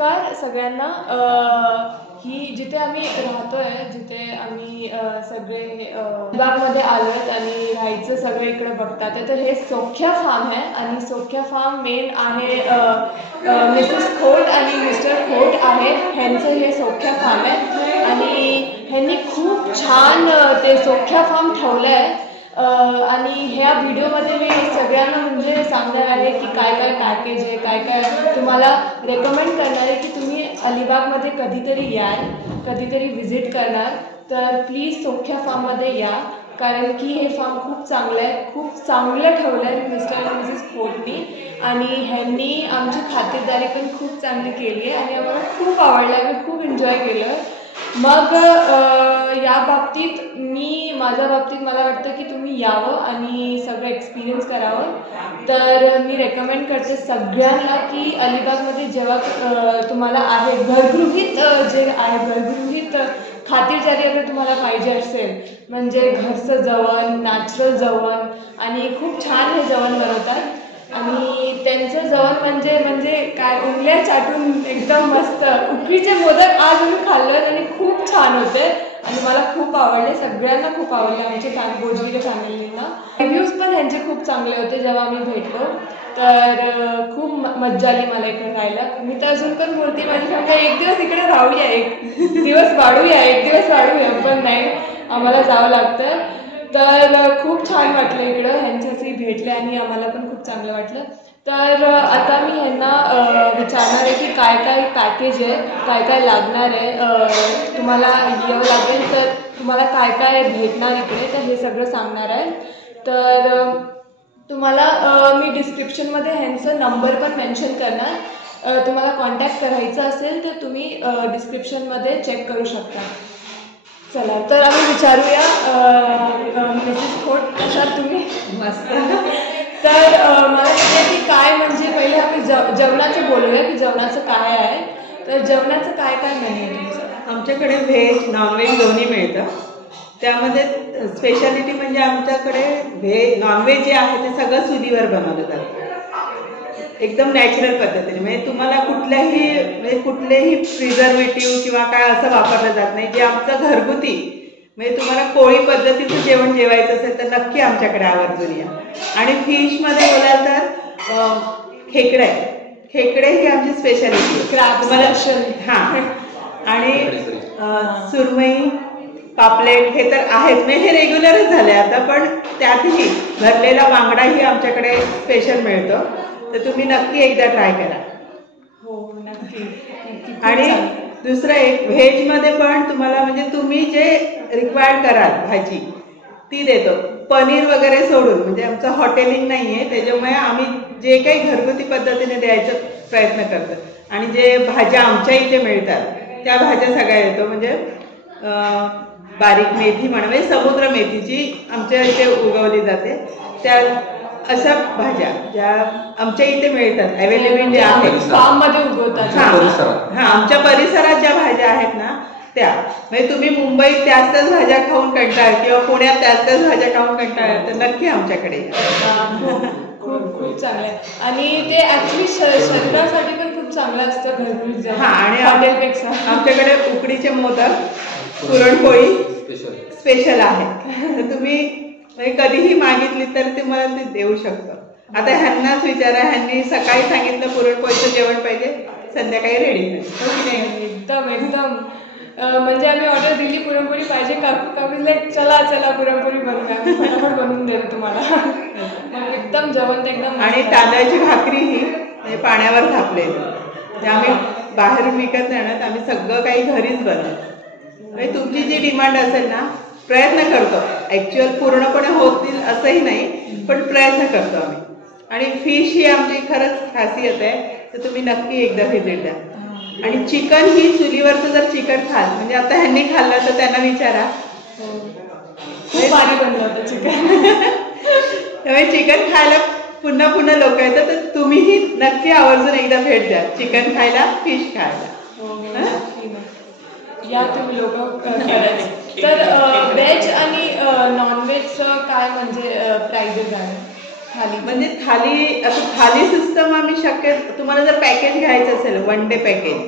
नमस्कार सगळ्यांना। ही जिथे आम्ही राहतोय, जिथे आम्ही सगळे विभागमध्ये आलोय आणि राहायचं सगळे इकडे बघतात, तर हे सोख्या फार्म आहे आणि सोख्या फार्म मेन आहे मिसेस खोट आणि मिस्टर खोट आहे, ह्यांचं हे सोख्या फार्म आहे आणि ह्यांनी खूप छान ते सोख्या फार्म ठेवलं आहे। आणि ह्या व्हिडिओमध्ये मी सगळ्यांना म्हणजे सांगणार आहे की काय काय पॅकेज आहे, काय काय तुम्हाला रेकमेंड करणार आहे की तुम्ही अलिबागमध्ये कधीतरी याल, कधीतरी विजिट करणार तर प्लीज सोख्या फार्ममध्ये या, कारण की हे फार्म खूप चांगलं आहे, खूप चांगलं ठेवलं आहे मिस्टर आणि मिसेस खोटनी आणि ह्यांनी आमची खातिरदारी पण खूप चांगली केली आहे आणि आम्हाला खूप आवडलं, आम्ही खूप एन्जॉय केलं। मग या बाबतीत माझ्या बाबतीत मला वाटतं की तुम्ही यावं आणि सगळं एक्सपिरियन्स करावं, तर मी रेकमेंड करते सगळ्यांना की अलिबागमध्ये जेव्हा तुम्हाला आहे घरगृहित जे आहे घरगृहित खातिरदारी अगर तुम्हाला पाहिजे असेल, म्हणजे घरचं जेवण, नॅचरल जेवण आणि खूप छान हे जेवण बनवतात आणि त्यांचं जेवण म्हणजे काय उंगल्या चाटून एकदम मस्त। उकडीचे मोदक आज मी खाल्लं आणि खूप छान होते आणि मला खूप आवडले, सगळ्यांना खूप आवडले आमच्या गोजवीच्या फॅमिलींना। रिव्ह्यूज पण ह्यांचे खूप चांगले होते जेव्हा आम्ही भेटलो, तर खूप मज्जा आली मला इकडे राहायला। मी तर अजून पण बोलते माझी फॅमिली एक दिवस इकडे राहूया, एक दिवस वाढूया पण नाही, आम्हाला जावं लागतं। तर खूप छान वाटलं इकडं, ह्यांच्याशी भेटलं आणि आम्हाला पण खूप चांगलं वाटलं। तर आता मी ह्यांना विचारणार आहे की काय काय पॅकेज आहे, काय काय लागणार आहे, तुम्हाला यावं लागेल तर तुम्हाला काय काय भेटणार इकडे, तर हे सगळं सांगणार आहे. तर तुम्हाला मी डिस्क्रिप्शनमध्ये ह्यांचं नंबर पण मेन्शन करणार. तुम्हाला कॉन्टॅक्ट करायचं असेल तर तुम्ही डिस्क्रिप्शनमध्ये चेक करू शकता. चला तर आम्ही विचारूया मिसेस खोट, कशा तुम्ही? मस्त. तर मला वाटतं की काय म्हणजे पहिले आम्ही जेवणाचं बोलूया की जेवणाचं काय आहे. तर जेवणाचं काय काय मेन्यू आहे तुमचं? आमच्याकडे व्हेज नॉनव्हेज दोन्ही मिळतं. त्यामध्ये स्पेशालिटी म्हणजे आमच्याकडे नॉनव्हेज जे आहे ते सगळं चुलीवर बनवलं जातं, एकदम नॅचरल पद्धतीने. म्हणजे तुम्हाला कुठलेही प्रिझर्वेटिव्ह किंवा काय असं वापरलं जात नाही. जे आमचं घरगुती म्हणजे तुम्हाला कोळी पद्धतीचं जेवण जेवायचं असेल तर नक्की आमच्याकडे आवर्जून या. आणि फिशमध्ये बोलाल तर खेकडे ही आमची स्पेशालिटी आहे. हां, आणि सुरमई, पापलेट हे तर आहेच, म्हणजे हे रेग्युलरच झाले आता. पण त्यातही भरलेला बांगडाही आमच्याकडे स्पेशल मिळतो, तर तुम्ही नक्की एकदा ट्राय करा. हो नक्की. आणि दुसरं एक व्हेजमध्ये पण तुम्हाला म्हणजे तुम्ही जे रिक्वायर्ड कराल भाजी ती देतो. पनीर वगैरे सोडून, म्हणजे आमचं हॉटेलिंग नाही आहे, त्याच्यामुळे आम्ही जे काही घरगुती पद्धतीने द्यायचा प्रयत्न करतो. आणि जे भाज्या आमच्या इथे मिळतात त्या भाज्या सगळ्या देतो. म्हणजे बारीक मेथी म्हणजे समुद्र मेथीची आमच्या इथे उगवली जाते, त्या अशा भाज्या ज्या आमच्या इथे मिळतात, अवेलेबिलिटी आहे, फार्ममध्ये उगवतात. हां, आमच्या परिसरात ज्या भाज्या आहेत ना त्या. म्हणजे तुम्ही मुंबईत त्याच भाज्या खाऊन कंटाळ किंवा पुण्यात त्याच भाज्या खाऊन कंटाळ तर नक्की आमच्याकडे. खूप खूप चांगलं आहे. आणि ते ऍक्च्युली शरीरासाठी पण खूप चांगलं असतं घरगुती जेवण. हां, आणि हॉटेलपेक्षा आमच्याकडे उकडीचे मोदक, पुरणपोळी स्पेशल आहे. तर तुम्ही कधीही मागितली तर ते मला ते देऊ शकतो. आता ह्यांनाच विचारा, ह्यांनी सकाळी सांगितलं पुरणपोळीचं जेवण पाहिजे, संध्याकाळी रेडी. एकदम एकदम म्हणजे आम्ही ऑर्डर दिली पुरणपोळी पाहिजे का, चला पुरणपोळी बनवून देतो तुम्हाला. मग एकदम जेवण ते एकदम. आणि तांदळाची भाकरी ही पाण्यावर थापले, म्हणजे आम्ही बाहेरून विकत नाही आणत, आम्ही सगळं काही घरीच बनवतो. म्हणजे तुमची जी डिमांड असेल ना, प्रयत्न करतो. ॲक्च्युअल पूर्णपणे होतील असंही नाही, पण प्रयत्न करतो आम्ही. आणि फिश ही आमची खरंच खासियत आहे, तर तुम्ही नक्की एकदा व्हिजिट द्या. आणि चिकन ही चुलीवरचं जर चिकन खाल, म्हणजे आता ह्यांनी खाल्लं तर त्यांना विचारा, खूप भारी बनलं होतं चिकन. त्यामुळे चिकन खायला पुन्हा लोक येतात, तर तुम्हीही नक्की आवर्जून एकदा भेट द्या चिकन खायला, फिश खायला. या तुम्ही लोक करायचे. तर व्हेज आणि नॉनव्हेजचं काय म्हणजे प्राइजेस आहे थाली? म्हणजे थाली सिस्टम आम्ही तुम्हाला जर पॅकेज घ्यायचं असेल 1 डे पॅकेज,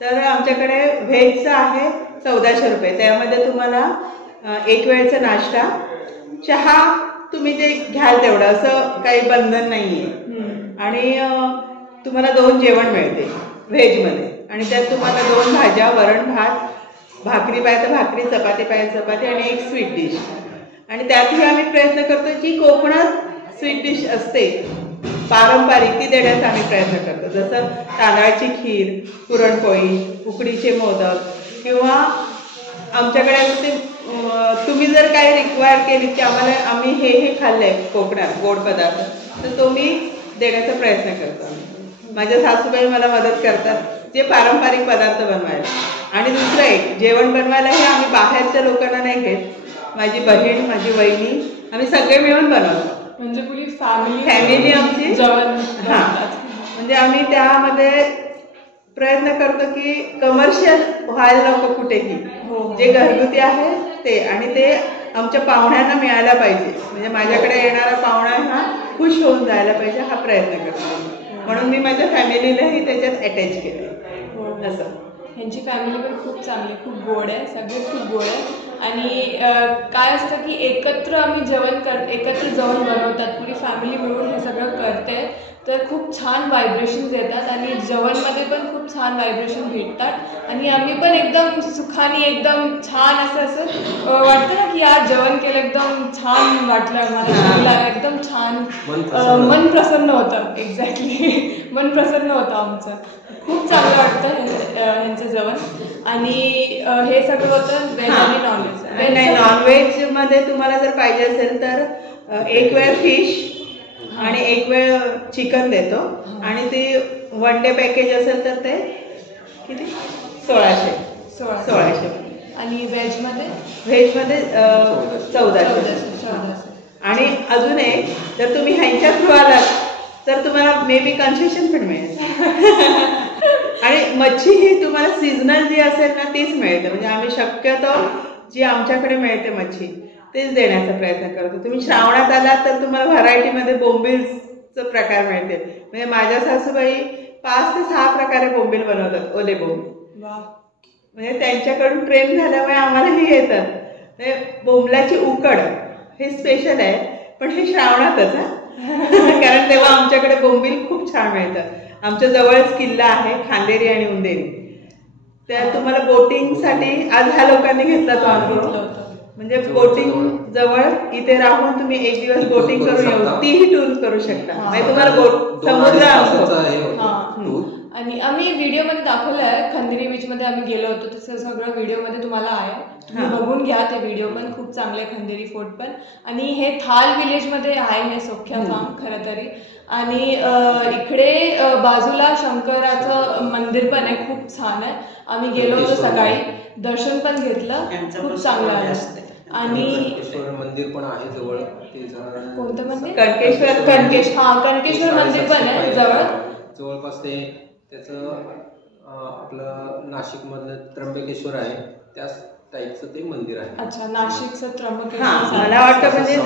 तर आमच्याकडे व्हेजचं आहे 1400 रुपये. त्यामध्ये तुम्हाला एक वेळचा नाश्ता, चहा तुम्ही जे घ्याल तेवढं, असं काही बंधन नाही आहे. आणि तुम्हाला 2 जेवण मिळते व्हेजमध्ये, आणि त्यात तुम्हाला 2 भाज्या, वरण भात, भाकरी पाहिजे भाकरी, चपाती पाहिजे चपाती, आणि एक स्वीट डिश. आणि त्यातही आम्ही प्रयत्न करतो की कोकणात स्वीट डिश असते पारंपरिक, ती देण्याचा आम्ही प्रयत्न करतो. जसं तांदळाची खीर, पुरणपोळी, उकडीचे मोदक, किंवा आमच्याकडे ते तुम्ही जर काही रिक्वायर केली की आम्ही हे खाल्लंय कोकणात गोड पदार्थ, तर तो मी देण्याचा प्रयत्न करतो. माझ्या सासूबाई मला मदत करतात जे पारंपरिक पदार्थ बनवायला. आणि दुसरं एक, जेवण बनवायलाही आम्ही बाहेरच्या लोकांना नाही घेत. माझी बहीण, माझी वहिनी, आम्ही सगळे मिळून बनवतो. म्हणजे पुरी फॅमिली आमची जेवण. हां, म्हणजे आम्ही त्यामध्ये प्रयत्न करतो की कमर्शियल व्हायला नको कुठेही. जे घरगुती आहे ते, आणि ते आमच्या पाहुण्यांना मिळायला पाहिजे. म्हणजे माझ्याकडे येणारा पाहुणा हा खुश होऊन जायला पाहिजे, हा प्रयत्न करतो. म्हणून मी माझ्या फॅमिलीलाही त्याच्यात अटॅच केलं. असं ह्यांची फॅमिली पण खूप चांगली, खूप गोड आहे, सगळे खूप गोड आहे. आणि काय असतं की एकत्र आम्ही एकत्र जेवण बनवतात, पुरी फॅमिली मिळून हे सगळं करते. तर खूप छान व्हायब्रेशन्स येतात आणि जेवणमध्ये पण खूप छान व्हायब्रेशन भेटतात आणि आम्ही पण एकदम सुखाने एकदम छान असं वाटतं ना की आज जेवण केलं एकदम छान वाटलं आम्हाला, एकदम छान मन प्रसन्न होतं. एक्झॅक्टली मन प्रसन्न होतं आमचं. खूप चांगलं वाटतं ह्यांचं जेवण आणि हे सगळं होतं व्हेज आणि नॉनव्हेज. नाही, नॉनव्हेज मध्ये तुम्हाला जर पाहिजे असेल तर एक वेळ फिश आणि एक वेळ चिकन देतो आणि ते वन डे पॅकेज असेल तर ते किती 1600 आणि व्हेजमध्ये 1400. आणि अजून एक, जर तुम्ही ह्यांच्या थ्रू आलात तर तुम्हाला मे बी कन्सेशन पण मिळेल. आणि मच्छी ही तुम्हाला सीझनल जी असेल ना तीच मिळते. म्हणजे आम्ही शक्यतो जी आमच्याकडे मिळते मच्छी तेच देण्याचा प्रयत्न करतो. तुम्ही श्रावणात आलात तर तुम्हाला व्हरायटीमध्ये बोंबीलचं प्रकार मिळते. म्हणजे माझ्या सासूबाई 5 ते 6 प्रकारे बोंबील बनवतात, ओले बोंबील. म्हणजे त्यांच्याकडून ट्रेन झाल्यामुळे आम्हालाही येतात. म्हणजे बोंबलाची उकड हे स्पेशल आहे, पण हे श्रावणातच कारण तेव्हा आमच्याकडे बोंबील खूप छान मिळतात. आमच्या जवळच किल्ला आहे खांदेरी आणि उंदेरी. त्या तुम्हाला बोटिंगसाठी आज ह्या लोकांनी घेतला तो अनुभव. म्हणजे बोटिंग जवळ इथे राहून तुम्ही एक दिवस बोटिंग करून येऊ, तीही टूर करू शकता. म्हणजे तुम्हाला समुद्र अनुभव. आणि आम्ही व्हिडिओमध्ये दाखवलं आहे, खंदेरी बीचमध्ये आम्ही गेलो होतो, तसं सगळं व्हिडिओमध्ये तुम्हाला आहे, तुम्ही बघून घ्या. ते व्हिडिओ पण खूप चांगले, खंदेरी फोर्ट पण. आणि हे थाल विलेजमध्ये आहे हे सोख्या फार्म खरं तरी. आणि इकडे बाजूला शंकराचं मंदिर पण आहे, खूप छान आहे. आम्ही गेलो होतो सकाळी, दर्शन पण घेतलं, खूप चांगलं आहे. आणि मंदिर पण आहे जवळ. कोणतं मंदिर? कणकेश्वर मंदिर पण आहे जवळपास. ते त्याचं आपलं नाशिक मधलं त्र्यंबकेश्वर आहे, त्याच टाईपचं ते मंदिर आहे. अच्छा, नाशिकचं त्र्यंबकेश्वर. मला वाटतं म्हणजे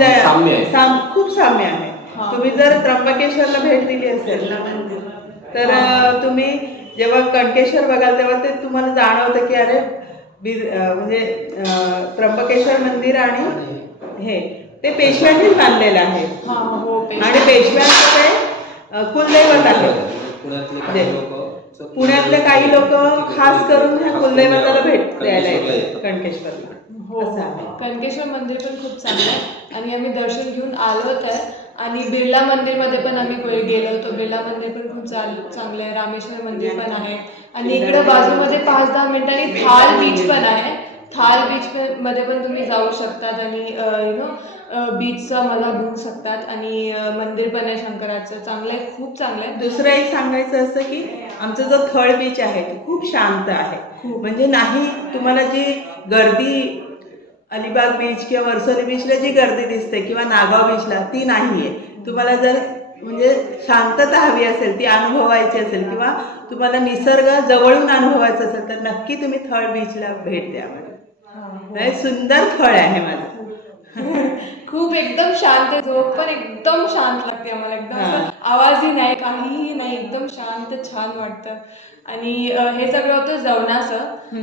खूप साम्य आहे. तुम्ही जर त्र्यंबकेश्वरला भेट दिली असेल तर तुम्ही जेव्हा कणकेश्वर बघाल तेव्हा ते तुम्हाला जाणवतं की अरे म्हणजे त्र्यंबकेश्वर मंदिर आणि हे ते पेशव्यांनीच बांधलेलं आहे. आणि पेशव्यांचं ते कुलदैवत आहे. पुण्यातले काही लोक खास करून ह्या कुलदैवताला भेट द्यायला येतात कणकेश्वरला. कणकेश्वर मंदिर पण खूप चांगलं आहे आणि आम्ही दर्शन घेऊन आलो तर. आणि बिर्ला मंदिरमध्ये पण आम्ही गेलो होतो. बिर्ला मंदिर पण खूप चांगलं आहे. रामेश्वर मंदिर पण आहे. आणि इकडे बाजूमध्ये 5-10 मिनिटांनी थाल बीच पण आहे. थाल बीच मध्ये पण तुम्ही जाऊ शकतात आणि बीचचा मजा घेऊ शकतात. आणि मंदिर पण आहे शंकराचं, चांगलं आहे, खूप चांगलं आहे. दुसरं एक सांगायचं असं की आमचा जो थळ बीच आहे तो खूप शांत आहे. म्हणजे नाही तुम्हाला जी गर्दी अलिबाग बीच किंवा वर्सोली बीचला जी गर्दी दिसते किंवा नागाव बीचला ती नाहीये. तुम्हाला जर म्हणजे शांतता हवी असेल, ती अनुभवायची असेल किंवा तुम्हाला निसर्ग जवळून अनुभवायचा असेल तर नक्की तुम्ही थळ बीचला भेट द्या. सुंदर थळ आहे माझं. खूप एकदम शांत, झोप पण एकदम शांत लागते आम्हाला. एकदम आवाजही नाही, काहीही नाही, एकदम शांत छान वाटतं. आणि हे सगळं होतं जेवणाचं.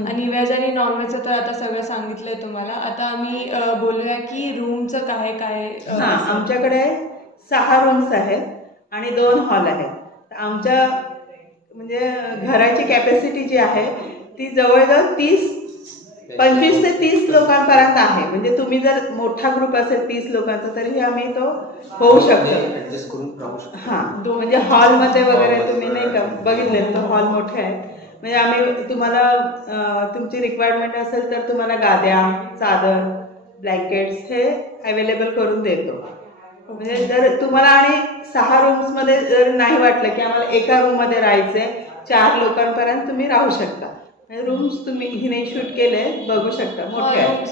आणि व्हेज आणि नॉनव्हेजचं तर आता सगळं सांगितलंय तुम्हाला. आता आम्ही बोलूया की रूमचं काय. आमच्याकडे 6 रूम्स आहेत आणि 2 हॉल आहेत. आमच्या म्हणजे घराची कॅपॅसिटी जी आहे ती जवळजवळ 25 ते 30 लोकांपर्यंत आहे. म्हणजे तुम्ही जर मोठा ग्रुप असेल 30 लोकांचा तरी आम्ही तो होऊ शकतो. म्हणजे हॉलमध्ये वगैरे तुम्ही नाही का बघितले तो हॉल मोठे आहेत. म्हणजे आम्ही तुम्हाला तुमची रिक्वायरमेंट असेल तर तुम्हाला गाद्या, चादर, ब्लँकेट्स हे अवेलेबल करून देतो. म्हणजे जर तुम्हाला आणि 6 रूम्समध्ये जर नाही वाटलं की आम्हाला एका रूममध्ये राहायचंय 4 लोकांपर्यंत तुम्ही राहू शकता. रूम्स तुम्ही हिने शूट केले, बघू शकता, मोठे आहेत.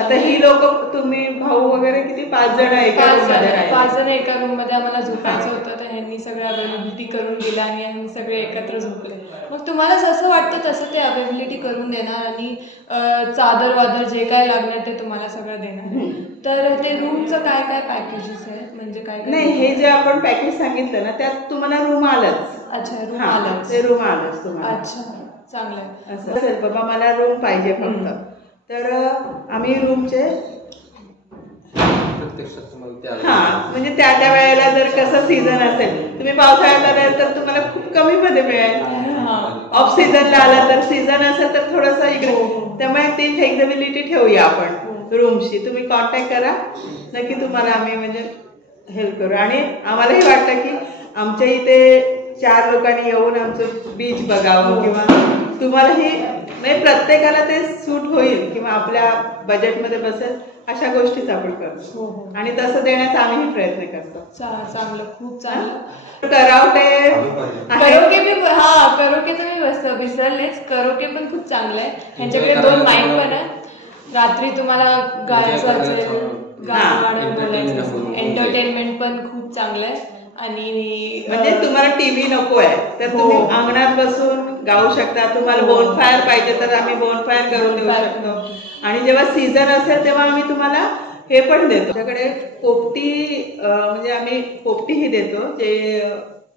आता ही लोक तुम्ही भाऊ वगैरे किती 5 जण एका रूम मध्ये राहिले. 5 जण एका रूम मध्ये आम्हाला झोपायचं होतं तर ह्यांनी सगळं अवेलेबिलिटी करून दिलं आणि आम्ही सगळे एकत्र झोपले. मग तुम्हाला जसं वाटतं तसं ते अवेलेबिलिटी करून देणार आणि चादर वादर जे काय लागणार ते तुम्हाला सगळं देणार. तर ते रूमचं काय पॅकेजेस आहे म्हणजे काय? नाही, हे जे आपण पॅकेज सांगितलं ना त्यात तुम्हाला रूम आलंच. अच्छा, रूम आलंच. ते रूम आलंच तुम्हाला. अच्छा, चांगलं असं असेल बाबा मला रूम पाहिजे फक्त तर आम्ही रूमचे प्रत्यक्षात तुम्हाला त्या हा म्हणजे त्या त्या वेळेला जर कसं सीझन असेल, तुम्ही पावसाळ्यात आला तर तुम्हाला खूप कमी मध्ये मिळेल. ऑफ सीझनला आला तर, सीझन असेल तर थोडंसं इकडे. त्यामुळे ती फ्लेक्झिबिलिटी ठेवूया आपण रूमशी. तुम्ही कॉन्टॅक्ट करा, नक्की तुम्हाला आम्ही म्हणजे हेल्प करू. आणि आम्हालाही वाटतं की आमच्या इथे 4 लोकांनी येऊन आमचं बीच बघावं, किंवा तुम्हालाही म्हणजे प्रत्येकाला ते सूट होईल किंवा आपल्या बजेटमध्ये बसेल अशा गोष्टीच आपण करतो. आणि तसं देण्याचा आम्हीही प्रयत्न करतो. चांगलं, खूप चांगलं. करावटे करोके बी, हा करोकेचं मी विसरलेच. करोके पण खूप चांगलं आहे. ह्यांच्याकडे 2 माईक पण आहे. रात्री तुम्हाला गायचं असेल, गाणं बोलायचं असेल, एंटरटेनमेंट पण खूप चांगलं आहे. आणि म्हणजे तुम्हाला टीव्ही नको आहे तर तुम्ही अंगणात बसून गाऊ शकता. तुम्हाला बोनफायर पाहिजे तर आम्ही बोनफायर करून देऊ शकतो. आणि जेव्हा सीझन असेल तेव्हा आम्ही तुम्हाला हे पण देतो. आमच्याकडे पोपटी म्हणजे आम्ही पोपटीही देतो, जे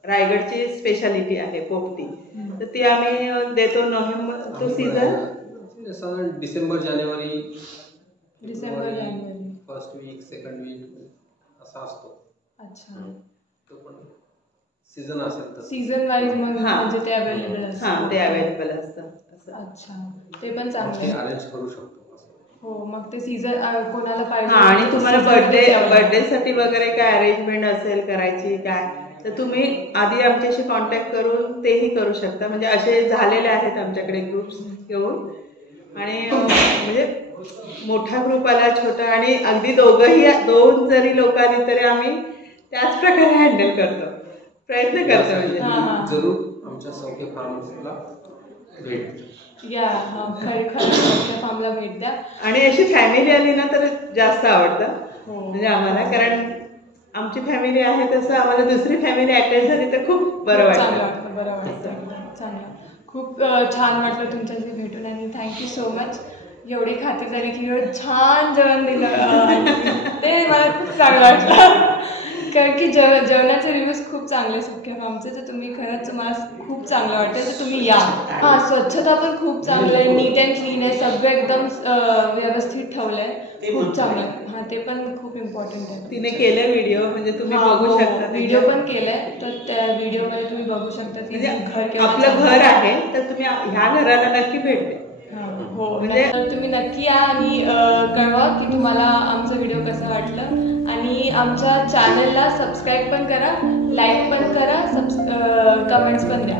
रायगडची स्पेशालिटी आहे पोपटी. तर ती आम्ही देतो. नोव्हेंबर तो सीझन डिसेंबर जानेवारी फर्स्ट वीक, सेकंड वीक असा असतो. अच्छा, तो पण सीझन असेल तर सीझन वाईज मग म्हणजे ते अवेलेबल असतं. हां, ते अवेलेबल असतं. अच्छा, ते पण चांगलं अरेंज करू शकतो. हो, मग ते सीझन कोणाला पाहिजे. आणि तुम्हाला बर्थडे साठी वगैरे काय अरेंजमेंट असेल करायची काय, तर तुम्ही आधी आमच्याशी कॉन्टॅक्ट करून तेही करू शकता. म्हणजे असे झालेले आहेत आमच्याकडे ग्रुप्स घेऊन. आणि म्हणजे मोठा ग्रुप आला, छोटा, आणि अगदी 2 जरी लोक आली तरी आम्ही त्याच प्रकारे हँडल करतो, प्रयत्न करतो. म्हणजे जरूर आमच्या सौख्य फार्मला भेट या. खरं फार्मला भेट द्या. आणि अशी फॅमिली आली ना तर जास्त आवडतं म्हणजे आम्हाला, कारण आमची फॅमिली आहे तसं आम्हाला दुसरी फॅमिली अटॅच झाली तर खूप बरं वाटतं. बरं वाटतं. चांगलं, खूप छान वाटलं तुमच्याशी भेटून. आणि थँक्यू सो मच. एवढी खातिरदारी की एवढं छान जेवण दिलं ते मला खूप चांगलं वाटलं. कारण की जेवणाचे रिव्ह्यूज खूप चांगले सौख्य फार्मचे. तर तुम्ही खरंच मला खूप चांगलं वाटतं, तर तुम्ही या. हां, स्वच्छता पण खूप चांगलं आहे, नीट अँड क्लीन आहे, सगळं एकदम व्यवस्थित ठेवलं आहे, खूप चांगलं आहे. हां, ते पण खूप इम्पॉर्टंट आहे. तिने केलं व्हिडिओ, म्हणजे तुम्ही बघू शकता. व्हिडिओ पण केलाय, तर त्या व्हिडिओमध्ये तुम्ही बघू शकता की म्हणजे आपलं घर आहे, तर तुम्ही ह्या घराला नक्की भेट द्या. हो, म्हणजे तुम्ही नक्की या आणि कळवा की तुम्हाला आमचा व्हिडिओ कसा वाटलं. आणि आमच्या चॅनलला सबस्क्राईब पण करा, लाईक पण करा, कमेंट्स पण द्या.